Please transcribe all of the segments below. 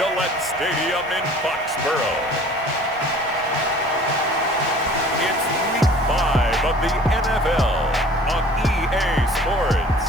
Gillette Stadium in Foxborough. It's Week 5 of the NFL on EA Sports.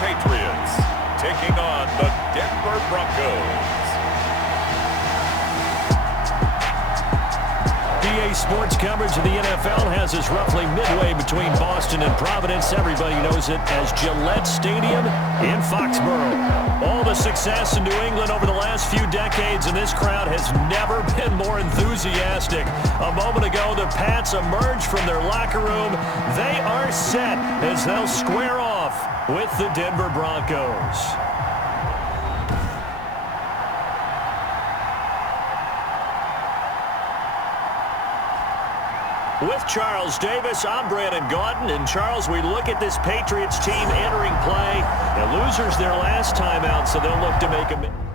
Patriots taking on the Denver Broncos. EA Sports coverage of the NFL has us roughly midway between Boston and Providence. Everybody knows it as Gillette Stadium in Foxborough. All the success in New England over the last few decades, and this crowd has never been more enthusiastic. A moment ago, the Pats emerged from their locker room. They are set as they'll square off with the Denver Broncos. With Charles Davis, I'm Brandon Gaudin. And Charles, we look at this Patriots team entering play. The losers their last time out, so they'll look to make a...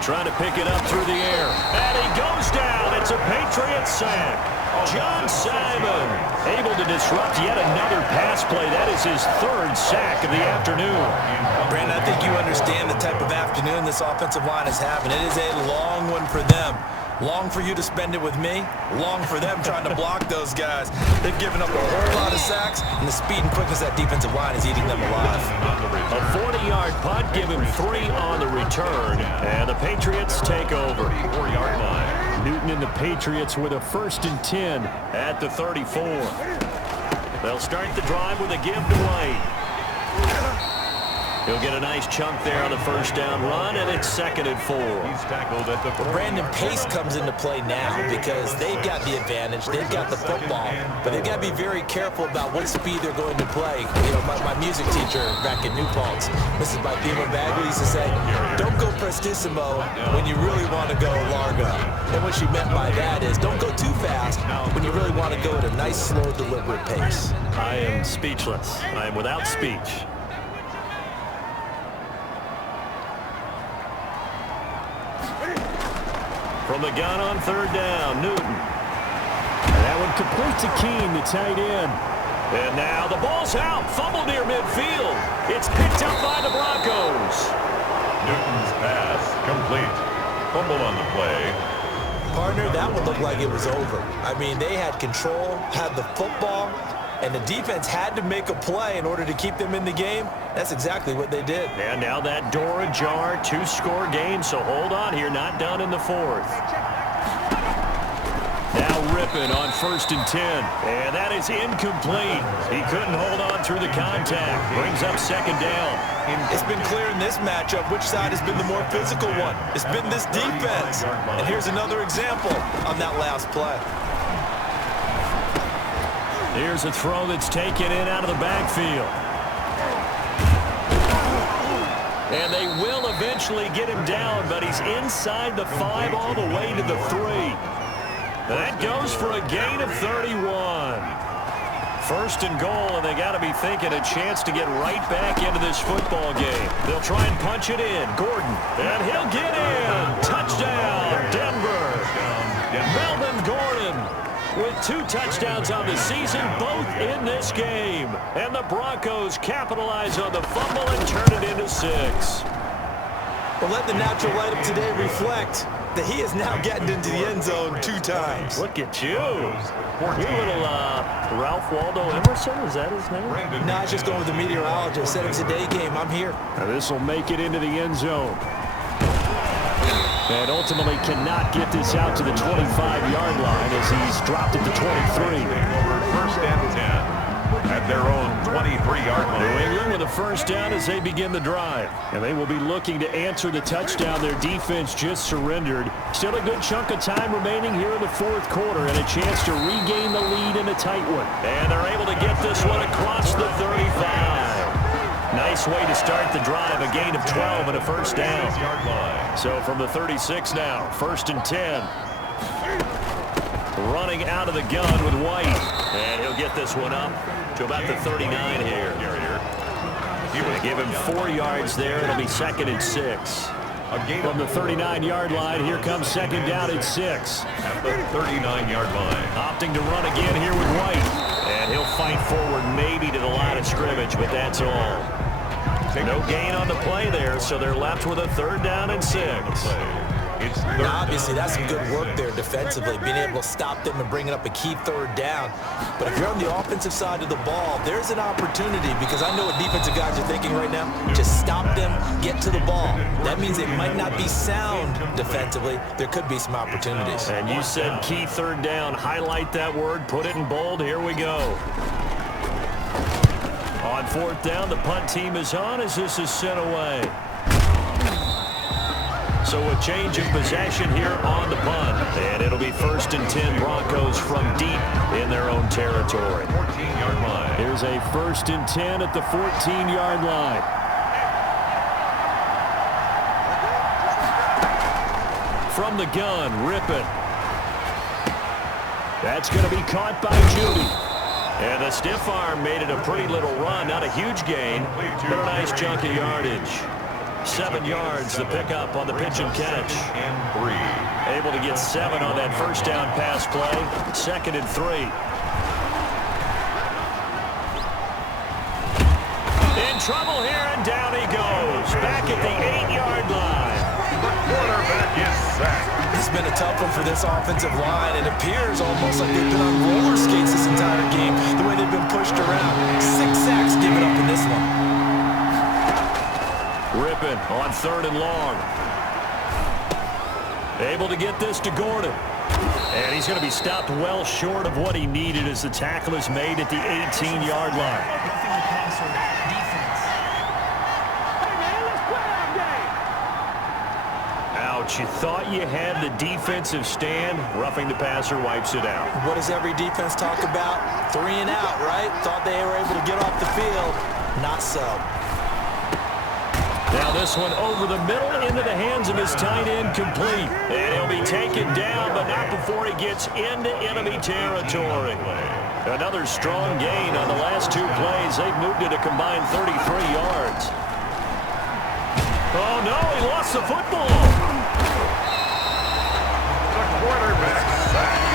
Trying to pick it up through the air. And he goes down. It's a Patriots sack. John Simon able to disrupt yet another pass play. That is his third sack of the afternoon. Brandon, I think you understand the type of afternoon this offensive line is having. It is a long one for them. Long for you to spend it with me. Long for them trying to block those guys. They've given up a whole lot of sacks, and the speed and quickness of that defensive line is eating them alive. A 40-yard punt, give him 3 on the return, and the Patriots take over. 4-yard line. Newton and the Patriots with a 1st and 10 at the 34. They'll start the drive with a give to White. He'll get a nice chunk there on the first down run, and it's 2nd and 4. He's tackled at the 4. Brandon, pace comes into play now because they've got the advantage. They've got the football, but they've got to be very careful about what speed they're going to play. You know, my music teacher back in New Paltz, Mrs. Bipema Bagley, used to say, don't go prestissimo when you really want to go largo. And what she meant by that is don't go too fast when you really want to go at a nice, slow, deliberate pace. I am speechless. I am without speech. From the gun on 3rd down, Newton. And that one complete to Keene, the tight end. And now the ball's out, fumble near midfield. It's picked up by the Broncos. Newton's pass complete. Fumble on the play. Partner, that would look like it was over. I mean, they had control, had the football, and the defense had to make a play in order to keep them in the game. That's exactly what they did. And now that door ajar, 2-score game, so hold on here, not done in the 4th. Now Rippon on 1st and 10, and that is incomplete. He couldn't hold on through the contact. Brings up 2nd down. It's been clear in this matchup which side has been the more physical one. It's been this defense. And here's another example on that last play. Here's a throw that's taken in out of the backfield. And they will eventually get him down, but he's inside the 5 all the way to the 3. That goes for a gain of 31. 1st and goal, and they got to be thinking a chance to get right back into this football game. They'll try and punch it in. Gordon, and he'll get in. Touchdown, Denver. Melvin Gordon with 2 touchdowns on the season, both in this game. And the Broncos capitalize on the fumble and turn it into 6. Well, let the natural light of today reflect that he is now getting into the end zone 2 times. Look at you. You little Ralph Waldo Emerson, is that his name? No, I was just going with the meteorologist. Said it was a day game. I'm here. Now this will make it into the end zone. And ultimately cannot get this out to the 25-yard line as he's dropped at the 23. First and 10 at their own 23-yard line. New England with a first down as they begin the drive. And they will be looking to answer the touchdown their defense just surrendered. Still a good chunk of time remaining here in the fourth quarter and a chance to regain the lead in a tight one. And they're able to get this one across the 35. Nice way to start the drive, a gain of 12 and a first down. So from the 36 now, first and 10. Running out of the gun with White. And he'll get this one up to about the 39 here. They give him 4 yards there. It'll be second and 6. From the 39-yard line, here comes second down at 6. At the 39-yard line. Opting to run again here with White. And he'll fight forward maybe to the line of scrimmage, but that's all. No gain on the play there, so they're left with a third down and 6. Now, obviously, that's some good work there defensively, being able to stop them and bringing up a key third down. But if you're on the offensive side of the ball, there's an opportunity because I know what defensive guys are thinking right now. Just stop them, get to the ball. That means it might not be sound defensively. There could be some opportunities. And you said key third down. Highlight that word, put it in bold. Here we go. On fourth down, the punt team is on as this is sent away. So a change of possession here on the punt. And it'll be first and 10 Broncos from deep in their own territory. 14-yard line. Here's a first and 10 at the 14-yard line. From the gun, Rippon. That's going to be caught by Judy. And the stiff arm made it a pretty little run. Not a huge gain, but a nice chunk of yardage. 7 yards, the pickup on the pitch and catch. And 3. Able to get 7 on that first down pass play. Second and 3. In trouble here, and down he goes. Back at the 8-yard line. The quarterback is sacked. It's been a tough one for this offensive line. It appears almost like they've been on roller skates this entire game, the way they've been pushed around. 6 sacks given up in this one. Rippon on third and long. Able to get this to Gordon. And he's going to be stopped well short of what he needed as the tackle is made at the 18-yard line. Ouch, you thought you had the defensive stand. Roughing the passer wipes it out. What does every defense talk about? 3 and out, right? Thought they were able to get off the field. Not so. Now this one over the middle into the hands of his tight end, complete. And he'll be taken down, but not before he gets into enemy territory. Another strong gain on the last 2 plays. They've moved it a combined 33 yards. Oh no, he lost the football. The quarterback sacked.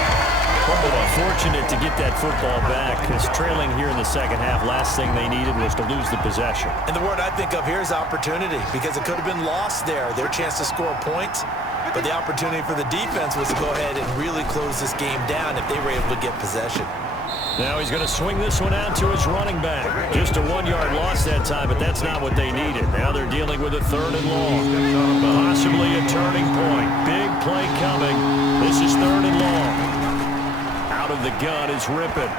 Fortunate to get that football back, because trailing here in the second half, last thing they needed was to lose the possession. And the word I think of here is opportunity, because it could have been lost there, their chance to score points. But the opportunity for the defense was to go ahead and really close this game down if they were able to get possession. Now he's going to swing this one out to his running back. Just a 1-yard loss that time, but that's not what they needed. Now they're dealing with a third and long. Possibly a turning point. Big play coming. This is third and long. Out of the gun is Rippon.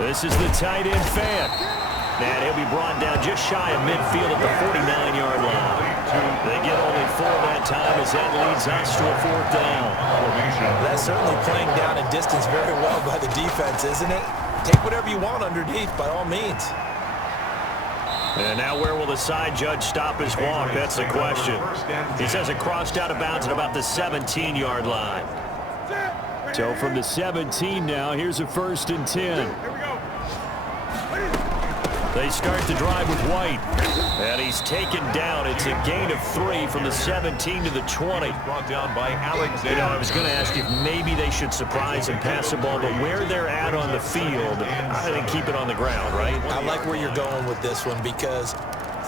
This is the tight end fan. And he'll be brought down just shy of midfield at the 49-yard line. They get only 4 that time as that leads us to a 4th down. That's certainly playing down in distance very well by the defense, isn't it? Take whatever you want underneath, by all means. And now where will the side judge stop his walk? That's the question. He says it crossed out of bounds at about the 17-yard line. So from the 17 now, here's a first and 10. They start the drive with White. And he's taken down. It's a gain of 3 from the 17 to the 20. Brought down by Alexander. You know, I was going to ask if maybe they should surprise and pass the ball, but where they're at on the field, I think keep it on the ground, right? I like where you're going with this one because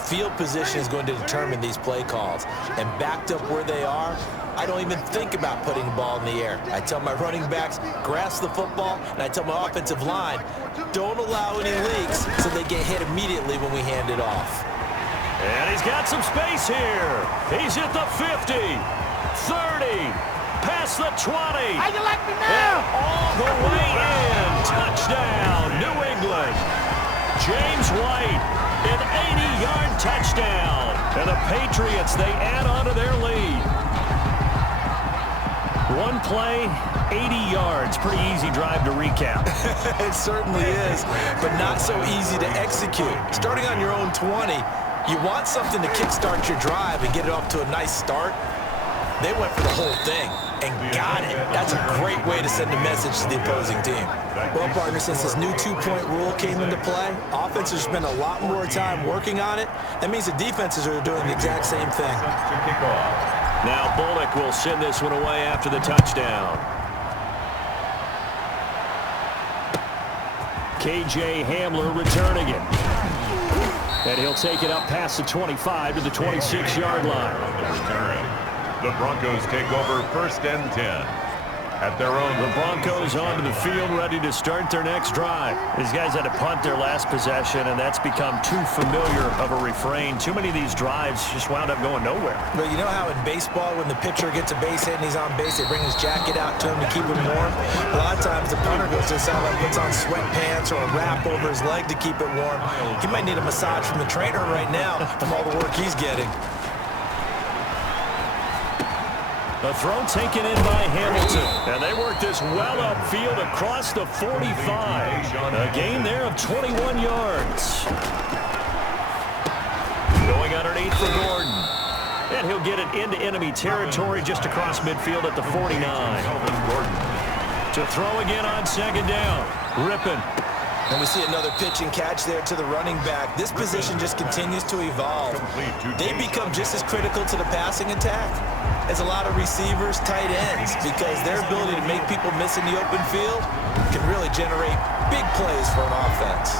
field position is going to determine these play calls. And backed up where they are, I don't even think about putting the ball in the air. I tell my running backs, grasp the football, and I tell my offensive line, don't allow any leaks so they get hit immediately when we hand it off. And he's got some space here. He's at the 50, 30, past the 20. How you like me now? And all the way in. Touchdown, New England. James White, an 80-yard touchdown. And the Patriots, they add on to their lead. One play, 80 yards. Pretty easy drive to recap. It certainly is, but not so easy to execute. Starting on your own 20, you want something to kickstart your drive and get it off to a nice start. They went for the whole thing and got it. That's a great way to send a message to the opposing team. Well, partner, since this new two-point rule came into play, offenses spend a lot more time working on it. That means the defenses are doing the exact same thing. Now Bullock will send this one away after the touchdown. KJ Hamler returning it. And he'll take it up past the 25 to the 26-yard line. The Broncos take over 1st and 10. At their own. The Broncos onto the field, ready to start their next drive. These guys had to punt their last possession, and that's become too familiar of a refrain. Too many of these drives just wound up going nowhere. But you know how in baseball, when the pitcher gets a base hit and he's on base, they bring his jacket out to him to keep him warm? A lot of times the punter goes to the sideline, puts on sweatpants or a wrap over his leg to keep it warm. He might need a massage from the trainer right now from all the work he's getting. A throw taken in by Hamilton. And they work this well upfield across the 45. A gain there of 21 yards. Going underneath for Gordon. And he'll get it into enemy territory just across midfield at the 49. To throw again on 2nd down. Rippon. And we see another pitch and catch there to the running back. This position just continues to evolve. They become just as critical to the passing attack as a lot of receivers, tight ends, because their ability to make people miss in the open field can really generate big plays for an offense.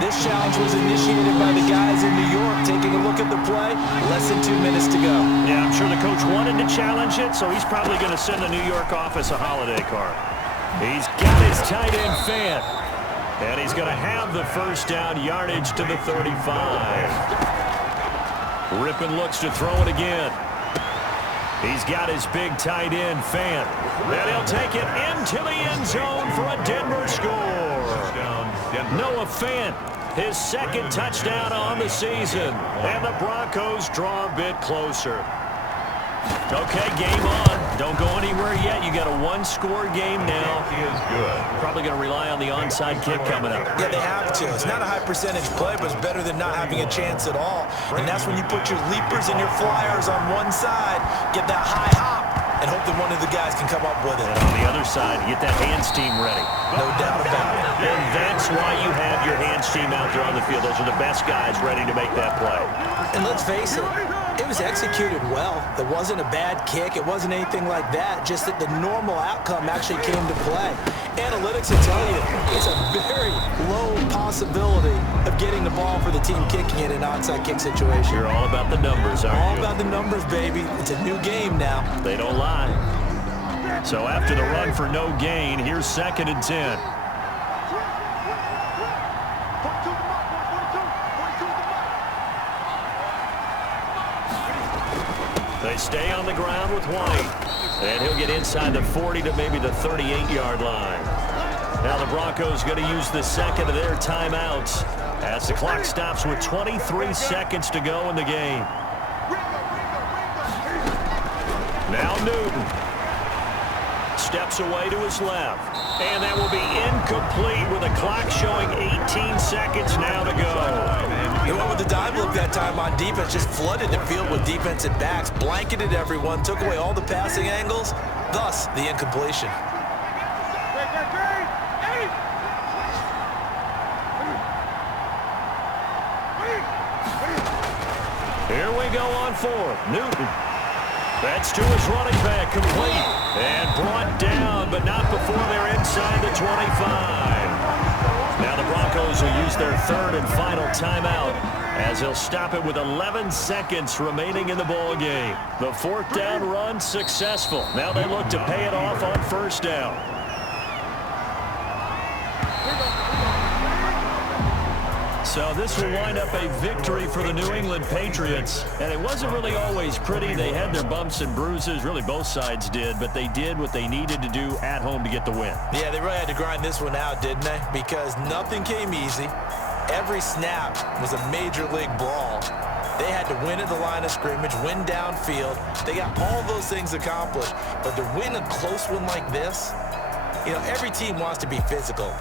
This challenge was initiated by the guys in New York. Taking a look at the play, less than 2 minutes to go. Yeah, I'm sure the coach wanted to challenge it, so he's probably going to send the New York office a holiday card. He's got his tight end fan, and he's going to have the 1st down, yardage to the 35. Rippon looks to throw it again. He's got his big tight end fan, and he'll take it into the end zone for a Denver score. Noah Fant, his 2nd touchdown on the season. And the Broncos draw a bit closer. Okay, game on. Don't go anywhere yet. You got a 1-score game now. He is good. Probably going to rely on the onside kick coming up. Yeah, they have to. It's not a high percentage play, but it's better than not having a chance at all. And that's when you put your leapers and your flyers on one side, get that high hop, and hope that one of the guys can come up with it. And on the other side, get that hands team ready. No doubt about it. And that's why you have your hands team out there on the field. Those are the best guys ready to make that play. And let's face it, it was executed well. It wasn't a bad kick. It wasn't anything like that. Just that the normal outcome actually came to play. Analytics will tell you it's a very low possibility of getting the ball for the team kicking it in an onside kick situation. You're all about the numbers, aren't you? All about the numbers, baby. It's a new game now. They don't lie. So after the run for no gain, here's 2nd and 10. They stay on the ground with White. And he'll get inside the 40 to maybe the 38-yard line. Now the Broncos going to use the 2nd of their timeouts as the clock stops with 23 seconds to go in the game. Now Newton steps away to his left. And that will be incomplete with the clock showing 18 seconds now to go. He went with the dime look that time on defense, just flooded the field with defensive backs, blanketed everyone, took away all the passing angles, thus the incompletion. Here we go on 4th. Newton. That's to his running back, complete. And brought down, but not Now the Broncos will use their third and final timeout as they'll stop it with 11 seconds remaining in the ball game. The fourth down run successful. Now they look to pay it off on first down. So this will wind up a victory for the New England Patriots. And it wasn't really always pretty. They had their bumps and bruises. Really, both sides did. But they did what they needed to do at home to get the win. Yeah, they really had to grind this one out, didn't they? Because nothing came easy. Every snap was a major league brawl. They had to win at the line of scrimmage, win downfield. They got all those things accomplished. But to win a close one like this, you know, every team wants to be physical.